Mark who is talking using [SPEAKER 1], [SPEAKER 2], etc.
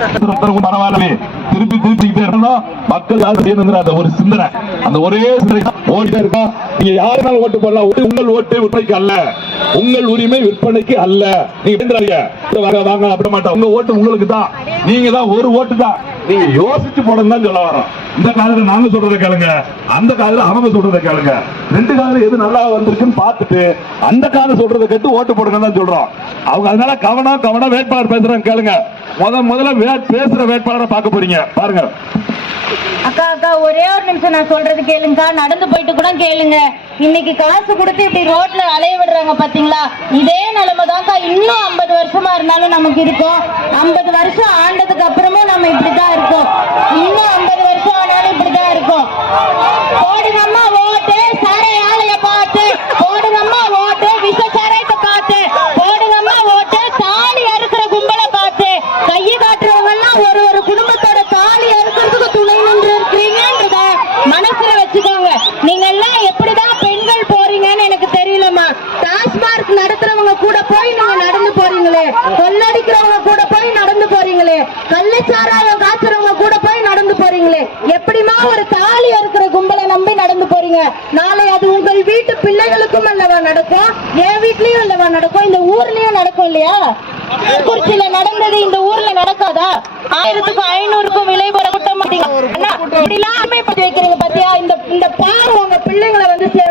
[SPEAKER 1] பரவாயில்லவே. திருப்பி திருப்பிக்கிட்டே இருந்தோம் மக்கள் யாரும் அந்த ஒரு சிந்தனை. அந்த ஒரே சிந்தனை ஓடிட்டே இருக்கா. நீங்க யாருனாலும் ஓட்டு போடலாம். உங்கள் ஓட்டு உண்மைக்கு அல்ல. உங்கள் உரிமை விற்பனைக்கு அல்ல. நீங்க வாங்க வாங்க அப்பட மாட்டோம் உங்க ஓட்டு உங்களுக்கு தான். நீங்க தான் ஒரு ஓட்டு தான். நீங்க யோசிச்சு போடணும் தான் சொல்ல வரோம். இந்த காலத்துல நாங்க சொல்றத கேளுங்க. அந்த காலத்துல அவங்க சொல்றத கேளுங்க. ரெண்டு காலம் எது நல்லா வந்திருக்குன்னு பார்த்துட்டு அந்த காலம் சொல்றதை கேட்டு ஓட்டு போடுங்க தான் சொல்றோம். அவங்க அதனால கவனம் கவனம் வேட்பாளர் பேசுறாங்க கேளுங்க. முத முதல்ல வே- பேசுற வேட்பாளரை பார்க்க போறீங்க. பாருங்க.
[SPEAKER 2] அக்கா அக்கா ஒரே ஒரு நிமிஷம் நான் சொல்றது கேளுங்கக்கா. நடந்து போயிட்டு கூட கேளுங்க. இன்னைக்கு காசு கொடுத்து இப்படி ரோட்ல அலைய விடுறாங்க பாத்தீங்களா? இதே நிலைமை தான்க்கா இன்னும் ஐம்பது வருஷமா இருந்தாலும் நமக்கு இருக்கும். ஐம்பது வருஷம் ஆண்டதுக்கு அப்புறமும் நம்ம இப்படிதான் இருக்கோம். இன்னும் நடத்துறவங்க கூட போய் நீங்க நடந்து போறீங்களே. கொள்ளடிக்கிறவங்க கூட போய் நடந்து போறீங்களே. கள்ளச்சாராயம் காய்ச்சறவங்க கூட போய் நடந்து போறீங்களே. எப்படிமா ஒரு தாலி இருக்கிற கும்பலை நம்பி நடந்து போறீங்க? நாளை அது உங்கள் வீட்டு பிள்ளைகளுக்கும் அல்லவா நடக்கும்? என் வீட்லயும் அல்லவா நடக்கும்? இந்த ஊர்லயும் நடக்கும் இல்லையா? குறிச்சியில நடந்தது இந்த ஊர்ல நடக்காதா? ஆயிரத்துக்கும் ஐநூறுக்கும் விலை போட கூட்டம் மாட்டீங்க. அண்ணா, இப்படி வைக்கிறீங்க பாத்தியா? இந்த இந்த பாவம் உங்க பிள்ளைங்களை வந்து சேர